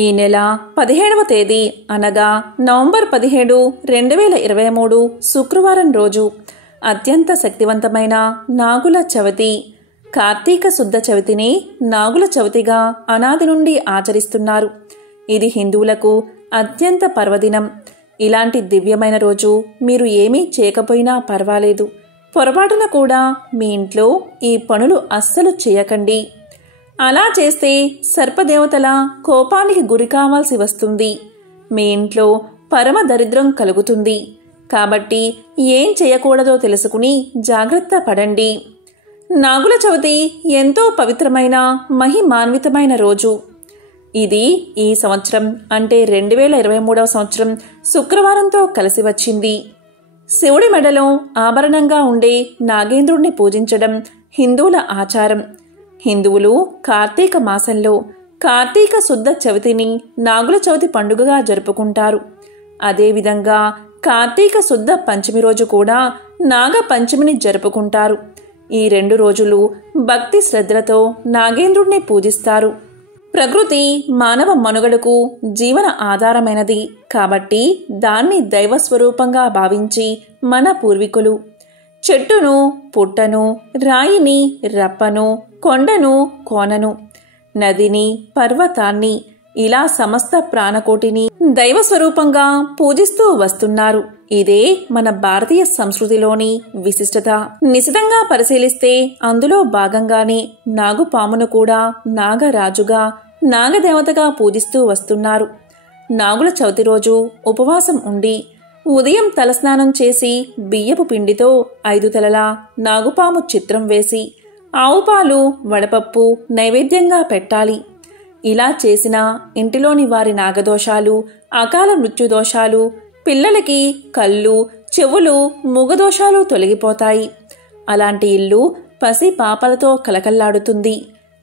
ఈ నెల 17వ తేదీ అనగా నవంబర్ 17, 2023 శుక్రవారం రోజు అత్యంత శక్తివంతమైన నాగుల చవితి. కార్తీక శుద్ధ చవితిని నాగుల చవితిగా అనాది నుండి ఆచరిస్తున్నారు. ఇది హిందువులకు అత్యంత పర్వదినం. ఇలాంటి దివ్యమైన రోజు మీరు ఏమీ చేయకపోయినా పర్వాలేదు. పొరపాటున కూడా మీ ఇంట్లో ఈ పనులు అస్సలు చేయకండి. అలా చేస్తే సర్పదేవతల కోపానికి గురి కావాల్సి వస్తుంది. మీ ఇంట్లో పరమ దరిద్రం కలుగుతుంది. కాబట్టి ఏం చేయకూడదో తెలుసుకుని జాగ్రత్త పడండి. నాగుల చవితి ఎంతో పవిత్రమైన మహిమాన్వితమైన రోజు. ఇది ఈ సంవత్సరం అంటే 2023వ సంవత్సరం శుక్రవారంతో కలిసి వచ్చింది. శివుడి మెడలో ఆభరణంగా ఉండే నాగేంద్రుణ్ణి పూజించడం హిందువుల ఆచారం. హిందువులు కార్తీక మాసంలో కార్తీక శుద్ధ చవితిని నాగుల చవితి పండుగగా జరుపుకుంటారు. అదేవిధంగా కార్తీక శుద్ధ పంచమి రోజు కూడా నాగ పంచమిని జరుపుకుంటారు. ఈ 2 రోజులు భక్తి శ్రద్ధలతో నాగేంద్రుణ్ణి పూజిస్తారు. ప్రకృతి మానవ మనుగడకు జీవన ఆధారమైనది కాబట్టి దాన్ని దైవస్వరూపంగా భావించి మన పూర్వీకులు చెట్టును, పుట్టను, రాయిని, రప్పను, కొండను, కోనను, నదిని, పర్వతాన్ని ఇలా సమస్త ప్రాణకోటిని దైవస్వరూపంగా పూజిస్తూ వస్తున్నారు. ఇదే మన భారతీయ సంస్కృతిలోని విశిష్టత. నిశితంగా పరిశీలిస్తే అందులో భాగంగానే నాగుపామును కూడా నాగరాజుగా, నాగదేవతగా పూజిస్తూ వస్తున్నారు. నాగుల చవితి రోజు ఉపవాసం ఉండి ఉదయం తలస్నానం చేసి బియ్యపు పిండితో 5 తలల నాగుపాము చిత్రం వేసి ఆవుపాలు, వడపప్పు నైవేద్యంగా పెట్టాలి. ఇలా చేసిన ఇంటిలోని వారి నాగదోషాలు, అకాల మృత్యుదోషాలు, పిల్లలకి కళ్ళు, చెవులు, మూగదోషాలు తొలగిపోతాయి. అలాంటి ఇల్లు పసి పాపలతో కలకల్లాడుతుంది.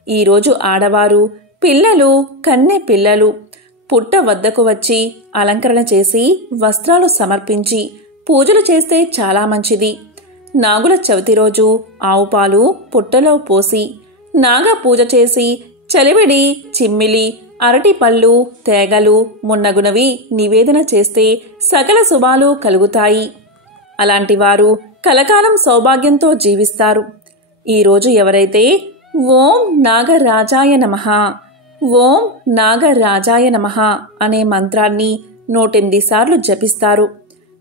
ఈరోజు ఆడవారు, పిల్లలు, కన్నె పిల్లలు పుట్ట వద్దకు వచ్చి అలంకరణ చేసి వస్త్రాలు సమర్పించి పూజలు చేస్తే చాలా మంచిది. నాగుల చవితి రోజు ఆవుపాలు పుట్టలో పోసి నాగ పూజ చేసి చలివిడి, చిమ్మిలి, అరటిపళ్ళు, తేగలు మున్నగునవి నివేదన చేస్తే సకల శుభాలు కలుగుతాయి. అలాంటి వారు కలకాలం సౌభాగ్యంతో జీవిస్తారు. ఈరోజు ఎవరైతే ఓం నాగరాజాయ నమః, ఓం నాగరాజాయ నమః అనే మంత్రాన్ని 108 సార్లు జపిస్తారు.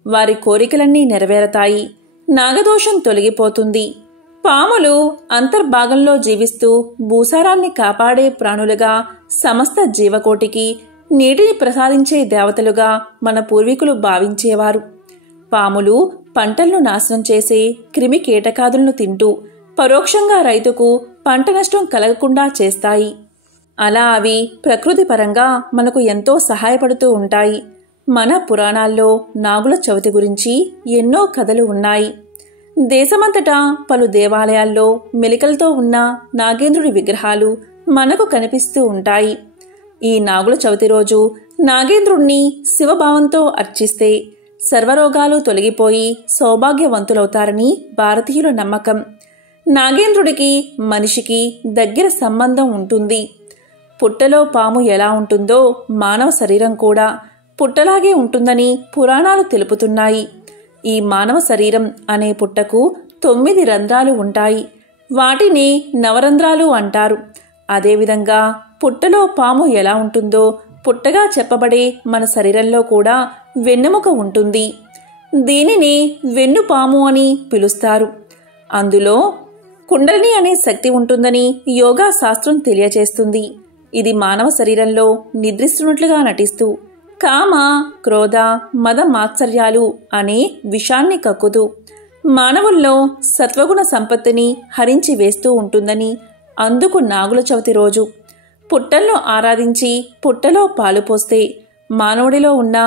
వారి కోరికలన్నీ నెరవేరతాయి. నాగదోషం తొలగిపోతుంది. పాములు అంతర్భాగంలో జీవిస్తూ భూసారాన్ని కాపాడే ప్రాణులుగా, సమస్త జీవకోటికి నీటిని ప్రసాదించే దేవతలుగా మన పూర్వీకులు భావించేవారు. పాములు పంటలను నాశనం చేసే క్రిమి కీటకాదులను తింటూ పరోక్షంగా రైతుకు పంట నష్టం కలగకుండా చేస్తాయి. అలా అవి ప్రకృతి పరంగా మనకు ఎంతో సహాయపడుతూ ఉంటాయి. మన పురాణాల్లో నాగుల చవితి గురించి ఎన్నో కథలు ఉన్నాయి. దేశమంతటా పలు దేవాలయాల్లో మెలికలతో ఉన్న నాగేంద్రుడి విగ్రహాలు మనకు కనిపిస్తూ ఉంటాయి. ఈ నాగుల చవితి రోజు నాగేంద్రుణ్ణి శివభావంతో అర్చిస్తే సర్వరోగాలు తొలగిపోయి సౌభాగ్యవంతులవుతారని భారతీయుల నమ్మకం. నాగేంద్రుడికి మనిషికి దగ్గర సంబంధం ఉంటుంది. పుట్టలో పాము ఎలా ఉంటుందో మానవ శరీరం కూడా పుట్టలాగే ఉంటుందని పురాణాలు తెలుపుతున్నాయి. ఈ మానవ శరీరం అనే పుట్టకు 9 రంధ్రాలు ఉంటాయి. వాటిని నవరంధ్రాలు అంటారు. అదేవిధంగా పుట్టలో పాము ఎలా ఉంటుందో పుట్టగా చెప్పబడే మన శరీరంలో కూడా వెన్నెముక ఉంటుంది. దీనిని వెన్నుపాము అని పిలుస్తారు. అందులో కుండలిని అనే శక్తి ఉంటుందని యోగా శాస్త్రం తెలియచేస్తుంది. ఇది మానవ శరీరంలో నిద్రిస్తున్నట్లుగా నటిస్తూ కామ, క్రోధ, మద మాత్సర్యాలు అనే విషాన్ని కక్కుతూ మానవుల్లో సత్వగుణ సంపత్తిని హరించి వేస్తూ ఉంటుందని, అందుకు నాగుల చవితి రోజు పుట్టల్లో ఆరాధించి పుట్టలో పాలు పోస్తే మానవుడిలో ఉన్న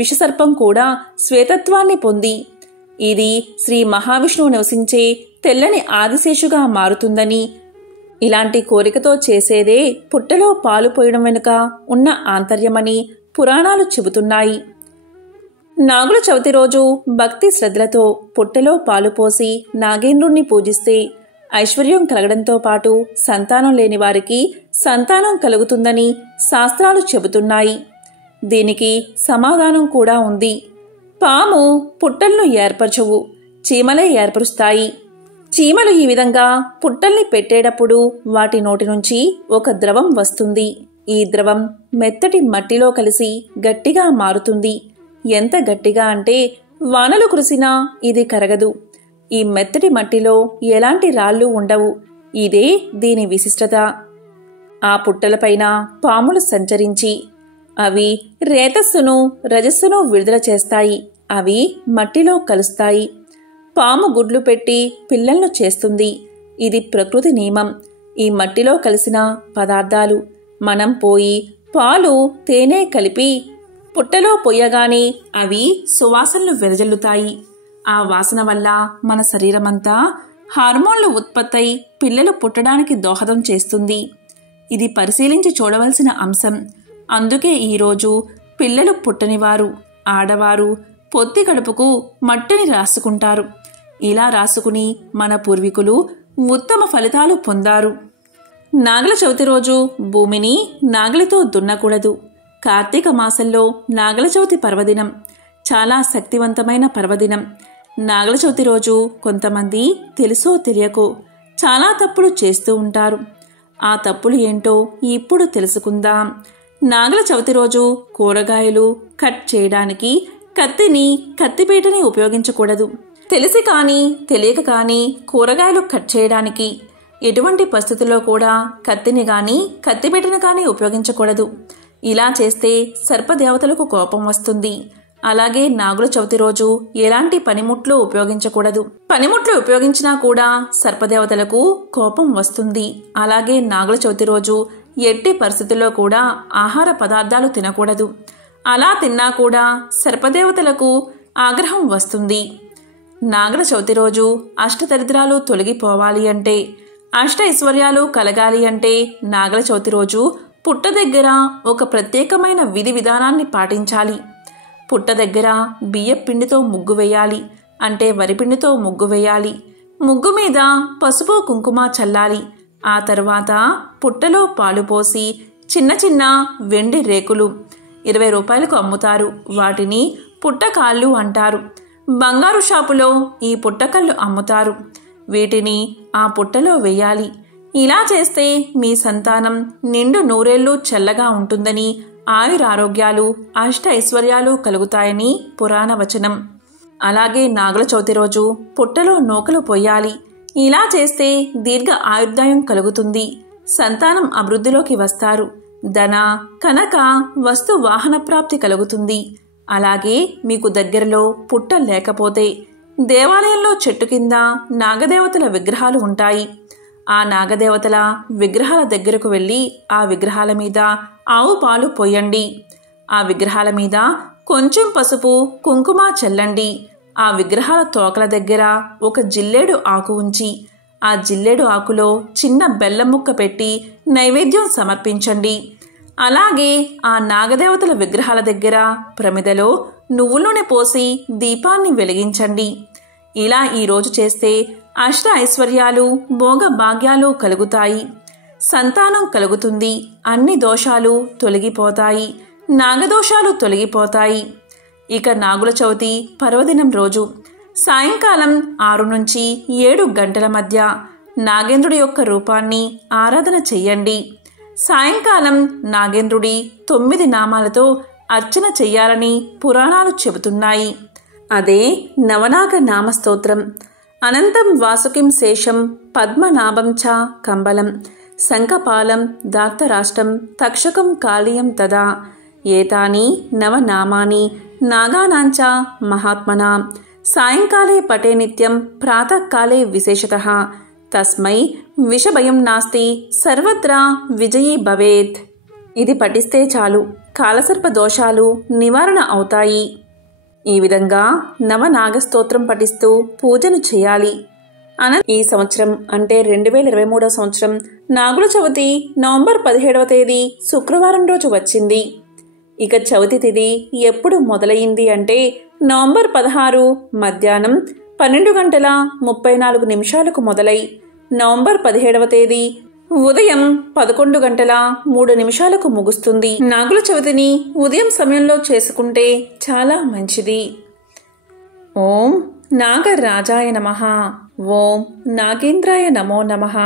విషసర్పం కూడా శ్వేతత్వాన్ని పొంది ఇది శ్రీ మహావిష్ణువు నివసించే తెల్లని ఆదిశేషుగా మారుతుందని, ఇలాంటి కోరికతో చేసేదే పుట్టలో పాలు పోయడం వెనుక ఉన్న ఆంతర్యమని పురాణాలు చెబుతున్నాయి. నాగుల చవితి రోజు భక్తి శ్రద్ధలతో పుట్టలో పాలు పోసి నాగేంద్రుణ్ణి పూజిస్తే ఐశ్వర్యం కలగడంతో పాటు సంతానం లేని వారికి సంతానం కలుగుతుందని శాస్త్రాలు చెబుతున్నాయి. దీనికి సమాధానం కూడా ఉంది. పాము పుట్టలను ఏర్పరచవు, చీమలే ఏర్పరుస్తాయి. చీమలు ఈ విధంగా పుట్టల్ని పెట్టేటప్పుడు వాటి నోటి నుంచి ఒక ద్రవం వస్తుంది. ఈ ద్రవం మెత్తటి మట్టిలో కలిసి గట్టిగా మారుతుంది. ఎంత గట్టిగా అంటే వానలు కురిసినా ఇది కరగదు. ఈ మెత్తటి మట్టిలో ఎలాంటి రాళ్ళు ఉండవు. ఇదే దీని విశిష్టత. ఆ పుట్టలపైన పాములు సంచరించి అవి రేతస్సును రజస్సును విడుదల చేస్తాయి. అవి మట్టిలో కలుస్తాయి. పాము గుడ్లు పెట్టి పిల్లలను చేస్తుంది. ఇది ప్రకృతి నియమం. ఈ మట్టిలో కలిసిన పదార్థాలు మనం పోయి పాలు తేనె కలిపి పుట్టలో పొయ్యగానే అవి సువాసనలు వెదజల్లుతాయి. ఆ వాసన వల్ల మన శరీరమంతా హార్మోన్లు ఉత్పత్తై పిల్లలు పుట్టడానికి దోహదం చేస్తుంది. ఇది పరిశీలించి చూడవలసిన అంశం. అందుకే ఈరోజు పిల్లలు పుట్టనివారు, ఆడవారు పొత్తి కడుపుకు మట్టిని రాసుకుంటారు. ఇలా రాసుకుని మన పూర్వీకులు ఉత్తమ ఫలితాలు పొందారు. నాగల చవితి రోజు భూమిని నాగలితో దున్నకూడదు. కార్తీక మాసంలో నాగల చవితి పర్వదినం చాలా శక్తివంతమైన పర్వదినం. నాగల చవితి రోజు కొంతమంది తెలుసో తెలియకో చాలా తప్పులు చేస్తూ ఉంటారు. ఆ తప్పులు ఏంటో ఇప్పుడు తెలుసుకుందాం. నాగల చవితి రోజు కూరగాయలు కట్ చేయడానికి కత్తిని, కత్తిపీటని ఉపయోగించకూడదు. తెలిసి కానీ తెలియక కానీ కూరగాయలు కట్ చేయడానికి ఎటువంటి పరిస్థితుల్లో కూడా కత్తిని కానీ కత్తిపీటని కానీ ఉపయోగించకూడదు. ఇలా చేస్తే సర్పదేవతలకు కోపం వస్తుంది. అలాగే నాగుల చవితి రోజు ఎలాంటి పనిముట్లు ఉపయోగించకూడదు. పనిముట్లు ఉపయోగించినా కూడా సర్పదేవతలకు కోపం వస్తుంది. అలాగే నాగుల చవితి రోజు ఎట్టి పరిస్థితుల్లో కూడా ఆహార పదార్థాలు తినకూడదు. అలా తిన్నా కూడా సర్పదేవతలకు ఆగ్రహం వస్తుంది. నాగల చవితి రోజు అష్టదరిద్రాలు తొలగిపోవాలి అంటే, అష్ట ఐశ్వర్యాలు కలగాలి అంటే నాగల చవితి రోజు పుట్ట దగ్గర ఒక ప్రత్యేకమైన విధి విధానాన్ని పాటించాలి. పుట్ట దగ్గర బియ్యపిండితో ముగ్గు వేయాలి. అంటే వరిపిండితో ముగ్గు వేయాలి. ముగ్గు మీద పసుపు కుంకుమ చల్లాలి. ఆ తర్వాత పుట్టలో పాలు పోసి చిన్న చిన్న వెండి రేకులు 20 రూపాయలకు అమ్ముతారు. వాటిని పుట్టకాళ్ళు అంటారు. బంగారు షాపులో ఈ పుట్టకళ్ళు అమ్ముతారు. వీటిని ఆ పుట్టలో వేయాలి. ఇలా చేస్తే మీ సంతానం నిండు నూరేళ్లు చల్లగా ఉంటుందని, ఆయురారోగ్యాలు అష్ట ఐశ్వర్యాలు కలుగుతాయని పురాణ వచనం. అలాగే నాగుల చవితి రోజు పుట్టలో నూకలు పొయ్యాలి. ఇలా చేస్తే దీర్ఘ ఆయుర్దాయం కలుగుతుంది. సంతానం అభివృద్ధిలోకి వస్తారు. ధన, కనక, వస్తు వాహన ప్రాప్తి కలుగుతుంది. అలాగే మీకు దగ్గరలో పుట్ట లేకపోతే దేవాలయంలో చెట్టు కింద నాగదేవతల విగ్రహాలు ఉంటాయి. ఆ నాగదేవతల విగ్రహాల దగ్గరకు వెళ్ళి ఆ విగ్రహాల మీద ఆవు పాలు పోయండి. ఆ విగ్రహాల మీద కొంచెం పసుపు కుంకుమ చల్లండి. ఆ విగ్రహాల తోకల దగ్గర ఒక జిల్లేడు ఆకు ఉంచి ఆ జిల్లేడు ఆకులో చిన్న బెల్లం ముక్క పెట్టి నైవేద్యం సమర్పించండి. అలాగే ఆ నాగదేవతల విగ్రహాల దగ్గర ప్రమిదలో నువ్వుల నూనె పోసి దీపాన్ని వెలిగించండి. ఇలా ఈరోజు చేస్తే అష్ట ఐశ్వర్యాలు, భోగ భాగ్యాలు కలుగుతాయి. సంతానం కలుగుతుంది. అన్ని దోషాలు తొలగిపోతాయి. నాగదోషాలు తొలగిపోతాయి. ఇక నాగుల చవితి పర్వదినం రోజు సాయంకాలం 6 నుంచి 7 గంటల మధ్య నాగేంద్రుడి యొక్క రూపాన్ని ఆరాధన చెయ్యండి. సాయంకాలం నాగేంద్రుడి 9 నామాలతో అర్చన చెయ్యాలని పురాణాలు చెబుతున్నాయి. అదే నవనాగ నామస్తోత్రం. అనంతం వాసుకిం శేషం పద్మనాభం చ కంబలం శంఖపాలం దార్తరాష్ట్రం తక్షకం కాళీయం తదా ఏతాని నవనామాని నాగానాంచ మహాత్మనా సాయంకాలే పటే నిత్యం ప్రాతఃకాలే విశేషతః తస్మై విషభయం నాస్తి సర్వత్రా విజయీ భవేత్. ఇది పఠిస్తే చాలు కాలసర్ప దోషాలు నివారణ అవుతాయి. ఈ విధంగా నవనాగస్తోత్రం పఠిస్తూ పూజను చేయాలి. ఈ సంవత్సరం అంటే 2023 సంవత్సరం నాగుల చవితి నవంబర్ 17వ తేదీ శుక్రవారం రోజు వచ్చింది. ఇక చవితి తిథి ఎప్పుడు మొదలయ్యింది అంటే నవంబర్ 16 మధ్యాహ్నం 12 గంటల 34 నిమిషాలకు మొదలై నవంబర్ 17వ తేదీ ఉదయం 11:03 ముగుస్తుంది. నాగుల చవితిని ఉదయం సమయంలో చేసుకుంటే చాలా మంచిది. ఓం నాగరాజాయ నమః. ఓం నాగేంద్రాయ నమో నమః.